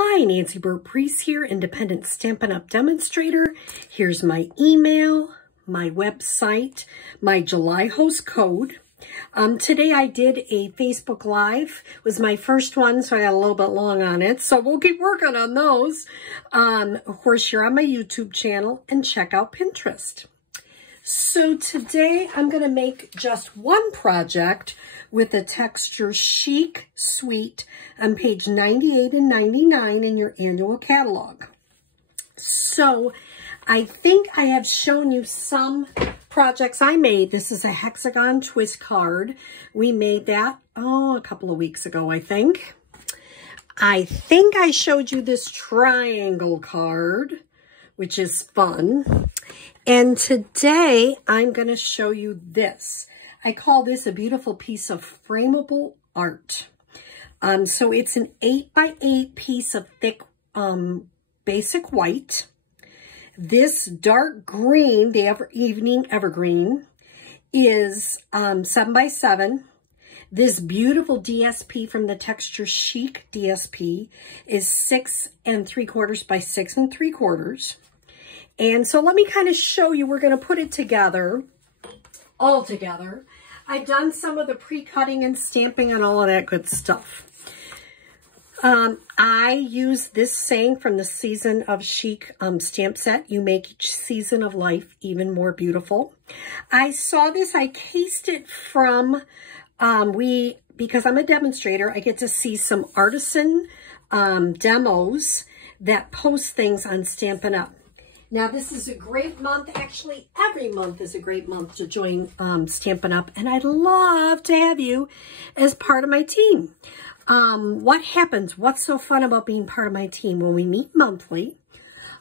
Hi, Nancy Burt-Preece here, independent Stampin' Up demonstrator. Here's my email, my website, my July host code. Today I did a Facebook Live. It was my first one, so I got a little bit long on it. So we'll keep working on those. Of course, you're on my YouTube channel, and check out Pinterest. So today I'm going to make just one project with the Texture Chic Suite on page 98 and 99 in your annual catalog. So I think I have shown you some projects I made. This is a hexagon twist card. We made that, a couple of weeks ago, I think. I think I showed you this triangle card, which is fun. And today I'm going to show you this. I call this a beautiful piece of frameable art. So it's an 8x8 piece of thick basic white. This dark green, the evening evergreen, is 7x7. This beautiful DSP from the Texture Chic DSP is 6 3/4 by 6 3/4. And so let me kind of show you, we're going to put it together, all together. I've done some of the pre-cutting and stamping and all of that good stuff. I use this saying from the Season of Chic stamp set. You make each season of life even more beautiful. I saw this, I cased it from, because I'm a demonstrator, I get to see some artisan demos that post things on Stampin' Up. Now, this is a great month. Actually, every month is a great month to join Stampin' Up, and I'd love to have you as part of my team. What happens? What's so fun about being part of my team? Well, we meet monthly.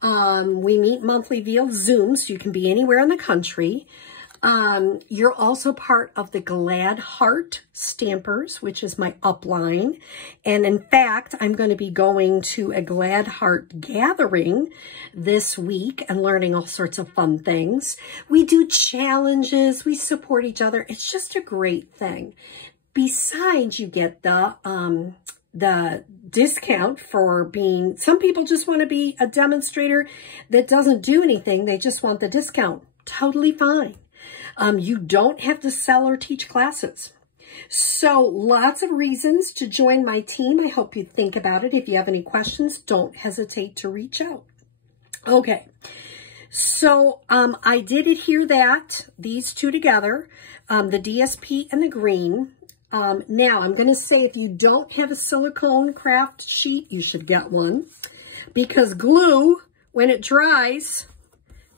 We meet monthly via Zoom, so you can be anywhere in the country. You're also part of the Glad Heart Stampers, which is my upline. And in fact, I'm going to be going to a Glad Heart gathering this week and learning all sorts of fun things. We do challenges. We support each other. It's just a great thing. Besides, you get the discount for being, some people just want to be a demonstrator that doesn't do anything. They just want the discount. Totally fine. You don't have to sell or teach classes. So lots of reasons to join my team. I hope you think about it. If you have any questions, don't hesitate to reach out. Okay. So I did adhere these two together, the DSP and the green. Now I'm going to say if you don't have a silicone craft sheet, you should get one, because glue, when it dries,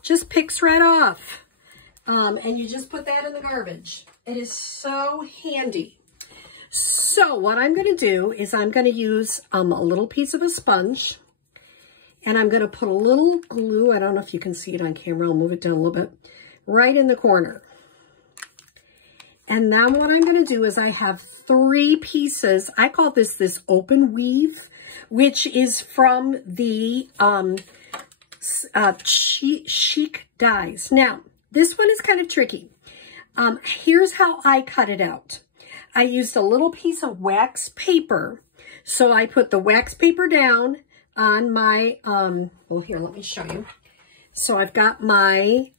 just picks right off. And you just put that in the garbage. It is so handy. So what I'm going to do is I'm going to use a little piece of a sponge, and I'm going to put a little glue. I don't know if you can see it on camera. I'll move it down a little bit. Right in the corner. And then what I'm going to do is I have 3 pieces. I call this open weave, which is from the Chic dies. Now, this one is kind of tricky. Here's how I cut it out. I used a little piece of wax paper. So I put the wax paper down on my, well, here, let me show you. So I've got my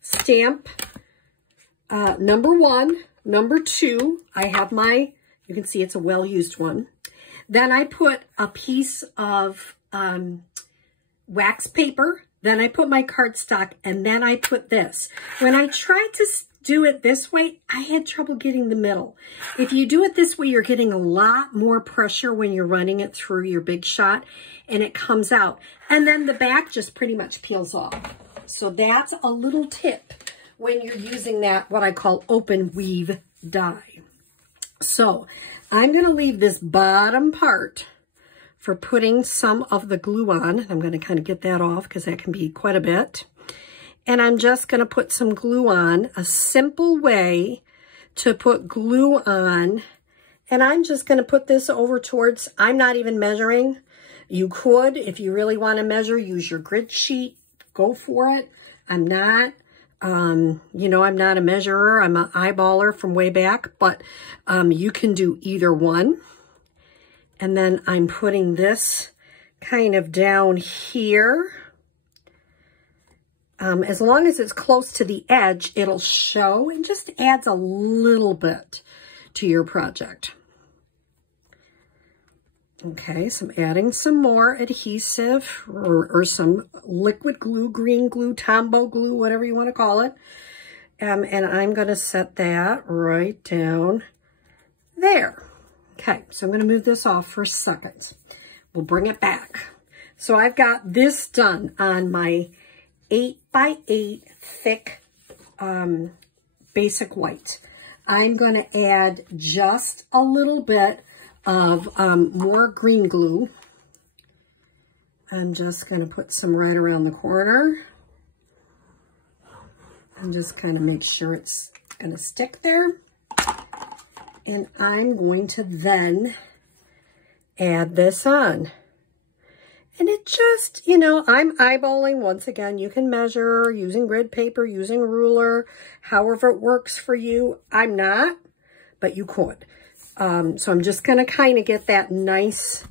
stamp number 1, number 2. I have my, you can see it's a well-used one. Then I put a piece of wax paper. Then I put my cardstock, and then I put this. When I tried to do it this way, I had trouble getting the middle. If you do it this way, you're getting a lot more pressure when you're running it through your Big Shot, and it comes out. And then the back just pretty much peels off. So that's a little tip when you're using that, what I call open weave die. So I'm going to leave this bottom part for putting some of the glue on. I'm going to kind of get that off because that can be quite a bit. And I'm just going to put some glue on, a simple way to put glue on. And I'm just going to put this over towards, I'm not even measuring. You could, if you really want to measure, use your grid sheet, go for it. I'm not. You know, I'm not a measurer. I'm an eyeballer from way back, but you can do either one. And then I'm putting this kind of down here. As long as it's close to the edge, it'll show and just adds a little bit to your project. Okay, so I'm adding some more adhesive or some liquid glue, green glue, Tombow glue, whatever you want to call it. And I'm going to set that right down there. Okay, so I'm going to move this off for a second. We'll bring it back. So I've got this done on my 8x8 thick basic white. I'm going to add just a little bit of more green glue. I'm just going to put some right around the corner and just kind of make sure it's going to stick there. And I'm going to then add this on. And it just, you know, I'm eyeballing. Once again, you can measure using grid paper, using ruler, however it works for you. I'm not, but you could. So I'm just going to kind of get that nice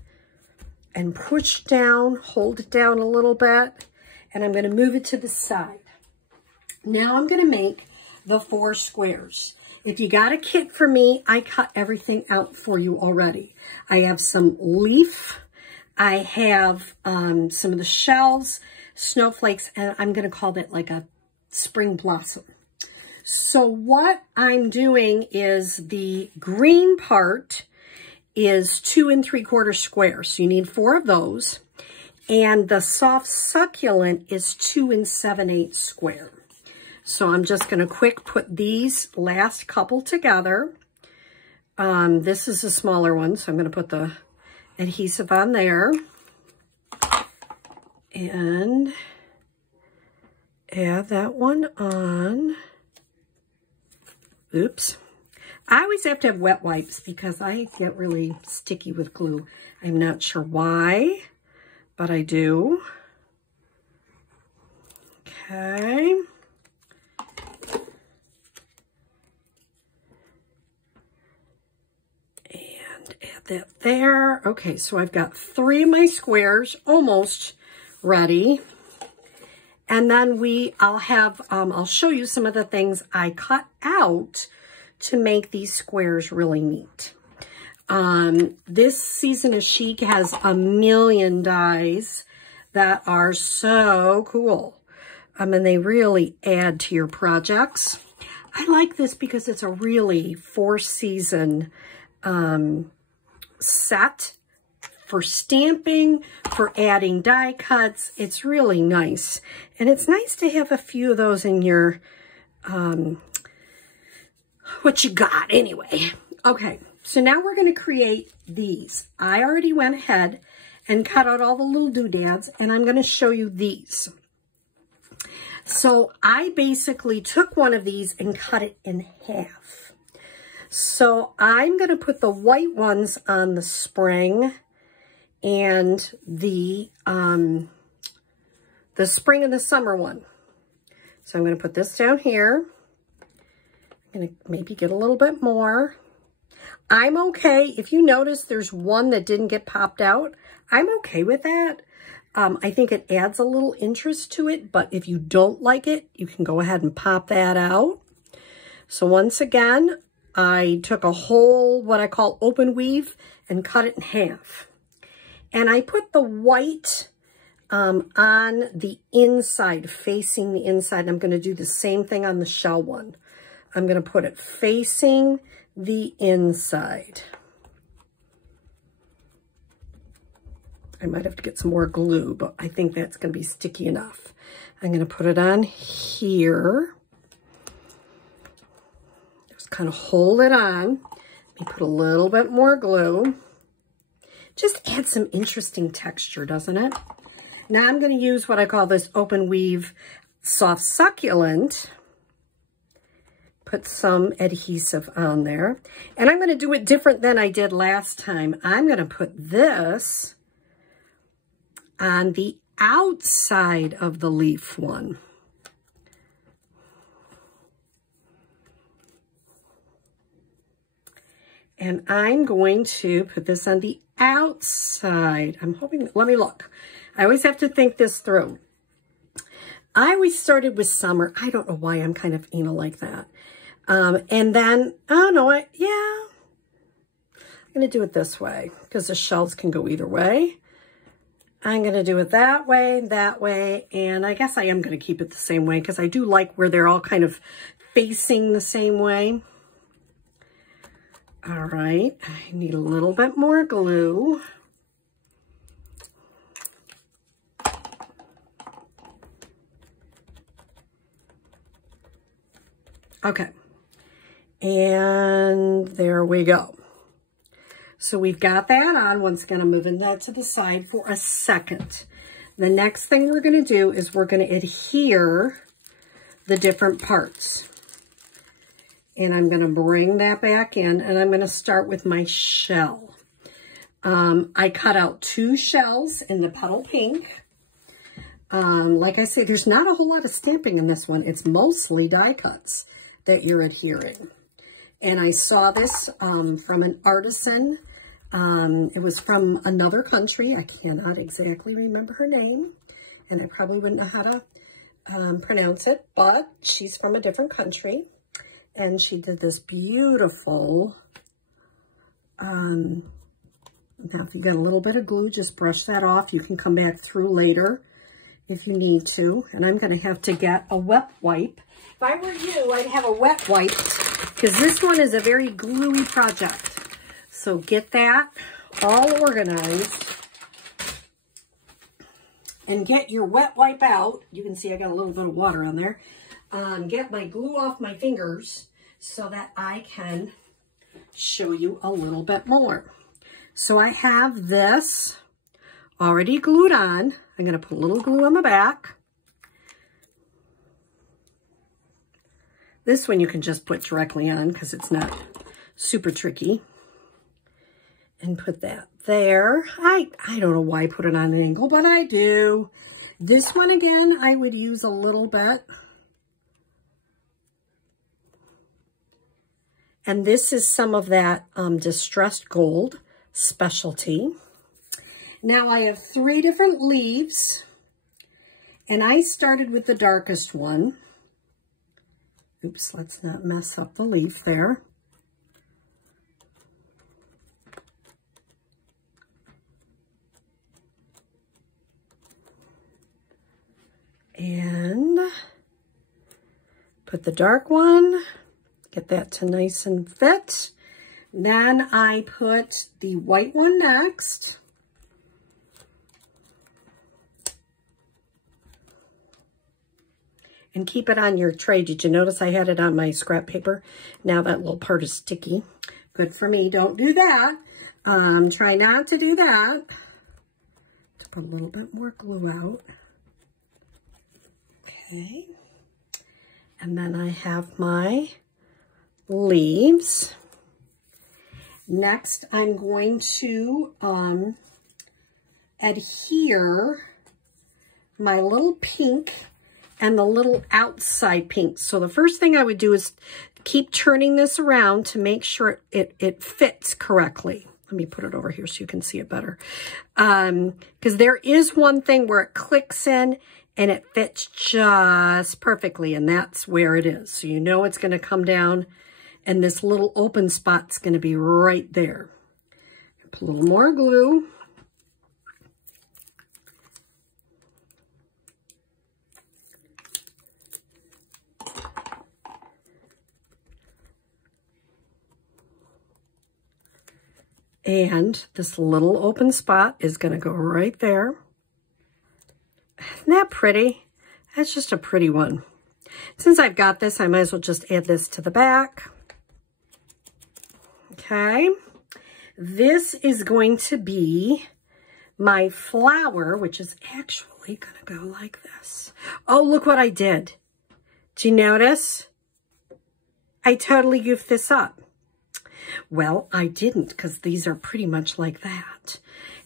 and push down, hold it down a little bit, and I'm going to move it to the side. Now I'm going to make the 4 squares. If you got a kit for me, I cut everything out for you already. I have some leaf. I have some of the shells, snowflakes, and I'm going to call that like a spring blossom. So what I'm doing is the green part is 2 3/4 squares. So you need 4 of those. And the soft succulent is 2 7/8 square. So I'm just going to quick put these last couple together. This is a smaller one, so I'm going to put the adhesive on there. And add that one on. Oops. I always have to have wet wipes because I get really sticky with glue. I'm not sure why, but I do. Okay. And add that there. Okay, so I've got 3 of my squares almost ready. And then I'll show you some of the things I cut out to make these squares really neat. This season of Chic has a million dies that are so cool. And they really add to your projects. I like this because it's a really 4-season set. For stamping, for adding die cuts. It's really nice. And it's nice to have a few of those in your, what you got anyway. Okay, so now we're going to create these. I already went ahead and cut out all the little doodads, and I'm going to show you these. So I basically took one of these and cut it in half. So I'm going to put the white ones on the spring and the spring and the summer one. So I'm going to put this down here. I'm going to maybe get a little bit more. I'm okay. If you notice there's one that didn't get popped out, I'm okay with that. I think it adds a little interest to it, but if you don't like it, you can go ahead and pop that out. So once again, I took a whole, what I call open weave, and cut it in half. And I put the white on the inside, facing the inside. I'm going to do the same thing on the shell one. I'm going to put it facing the inside. I might have to get some more glue, but I think that's going to be sticky enough. I'm going to put it on here. Just kind of hold it on. Let me put a little bit more glue. Just adds some interesting texture, doesn't it? Now I'm going to use what I call this open weave soft succulent. Put some adhesive on there. And I'm going to do it different than I did last time. I'm going to put this on the outside of the leaf one. And I'm going to put this on the outside. I'm hoping, let me look. I always have to think this through. I always started with summer. I don't know why I'm kind of anal like that. And then, oh no, yeah. I'm going to do it this way because the shells can go either way. I'm going to do it that way, and I guess I am going to keep it the same way because I do like where they're all kind of facing the same way. All right, I need a little bit more glue. Okay, and there we go. So we've got that on. Once again, I'm moving that to the side for a second. The next thing we're going to do is we're going to adhere the different parts. And I'm going to bring that back in, and I'm going to start with my shell. I cut out 2 shells in the petal pink. Like I say, there's not a whole lot of stamping in this one. It's mostly die cuts that you're adhering. And I saw this from an artisan. It was from another country. I cannot exactly remember her name, and I probably wouldn't know how to pronounce it, but she's from a different country. And she did this beautiful, now if you got a little bit of glue, just brush that off. You can come back through later if you need to. And I'm going to have to get a wet wipe. If I were you, I'd have a wet wipe because this one is a very gluey project. So get that all organized and get your wet wipe out. You can see I got a little bit of water on there. Get my glue off my fingers so that I can show you a little bit more. So I have this already glued on. I'm going to put a little glue on the back. This one you can just put directly on because it's not super tricky. And put that there. I don't know why I put it on an angle, but I do. This one again, I would use a little bit. And this is some of that distressed gold specialty. Now I have 3 different leaves, and I started with the darkest one. Oops, let's not mess up the leaf there. And put the dark one, get that to nice and fit. Then I put the white one next. And keep it on your tray. Did you notice I had it on my scrap paper? Now that little part is sticky. Good for me. Don't do that. Try not to do that. To put a little bit more glue out. Okay. And then I have my leaves. Next, I'm going to adhere my little pink and the little outside pink. So the first thing I would do is keep turning this around to make sure it fits correctly. Let me put it over here so you can see it better. Because there is one thing where it clicks in and it fits just perfectly, and that's where it is. So you know it's going to come down, and this little open spot's going to be right there. Put a little more glue. And this little open spot is going to go right there. Isn't that pretty? That's just a pretty one. Since I've got this, I might as well just add this to the back. Okay. This is going to be my flower, which is actually going to go like this. Oh, look what I did. Do you notice? I totally goofed this up. Well, I didn't, because these are pretty much like that.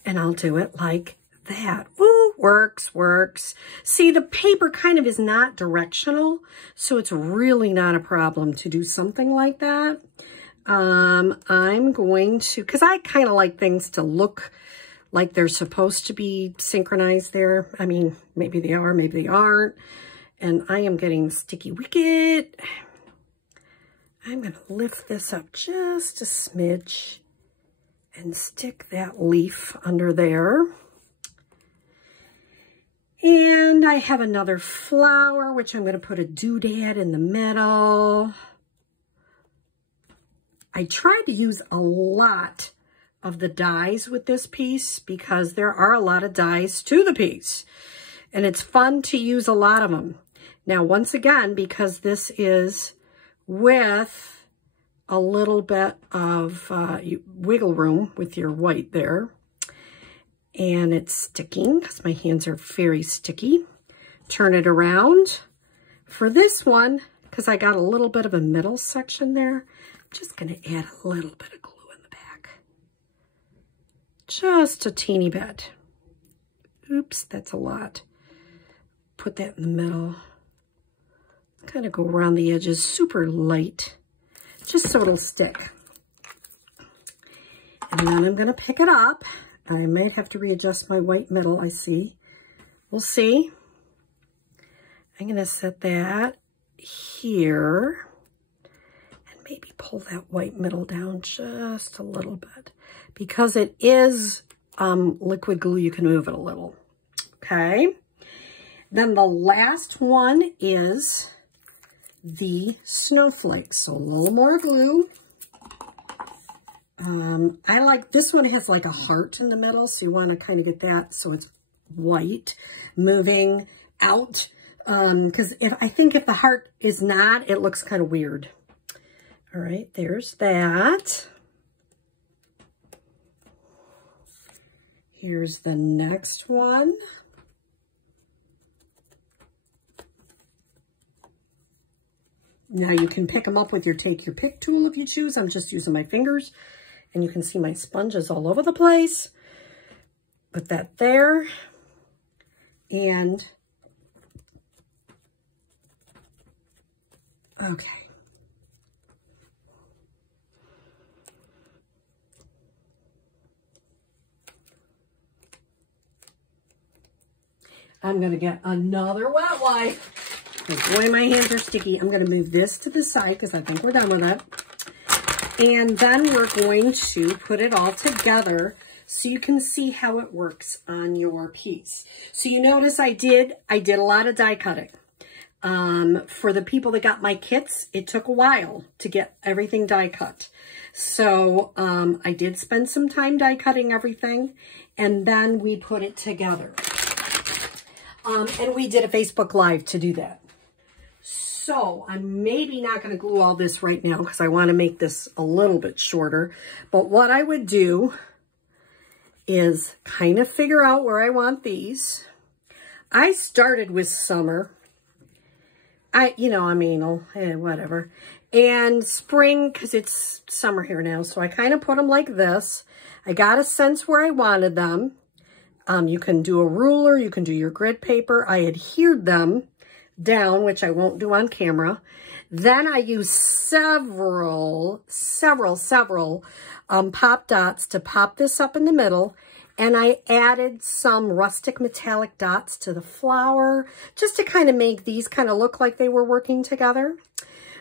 And I'll do it like that. Woo, works, works. See, the paper kind of is not directional, so it's really not a problem to do something like that. I'm going to, because I kind of like things to look like they're supposed to be synchronized there. I mean, maybe they are, maybe they aren't. And I am getting sticky wicket. I'm going to lift this up just a smidge and stick that leaf under there. And I have another flower, which I'm going to put a doodad in the middle. I tried to use a lot of the dies with this piece because there are a lot of dies to the piece. And it's fun to use a lot of them. Now, once again, because this is with a little bit of wiggle room with your white there, and it's sticking because my hands are very sticky. Turn it around. For this one, because I got a little bit of a middle section there, I'm just going to add a little bit of glue in the back. Just a teeny bit. Oops, that's a lot. Put that in the middle. Kind of go around the edges, super light, just so it'll stick. And then I'm going to pick it up. I might have to readjust my white middle, I see. We'll see. I'm going to set that here and maybe pull that white middle down just a little bit. Because it is liquid glue, you can move it a little. Okay. Then the last one is the snowflakes. So a little more glue. I like, this one has like a heart in the middle, so you want to kind of get that so it's white moving out. Because I think if the heart is not, it looks kind of weird. All right, there's that. Here's the next one. Now you can pick them up with your take your pick tool if you choose. I'm just using my fingers. And you can see my sponges all over the place. Put that there. And, okay. I'm going to get another wet wipe. Oh boy, my hands are sticky. I'm going to move this to the side because I think we're done with it. And then we're going to put it all together so you can see how it works on your piece. So you notice I did a lot of die cutting. For the people that got my kits, it took a while to get everything die cut. So I did spend some time die cutting everything, and then we put it together. And we did a Facebook Live to do that. So I'm maybe not going to glue all this right now because I want to make this a little bit shorter. But what I would do is kind of figure out where I want these. I started with summer. Whatever. And spring, because it's summer here now. So I kind of put them like this. I got a sense where I wanted them. You can do a ruler. You can do your grid paper. I adhered them down, which I won't do on camera. Then I use several pop dots to pop this up in the middle. And I added some rustic metallic dots to the flower just to kind of make these kind of look like they were working together.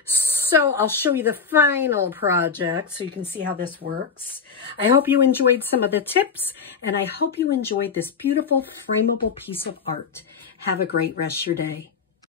So I'll show you the final project so you can see how this works. I hope you enjoyed some of the tips, and I hope you enjoyed this beautiful frameable piece of art. Have a great rest of your day.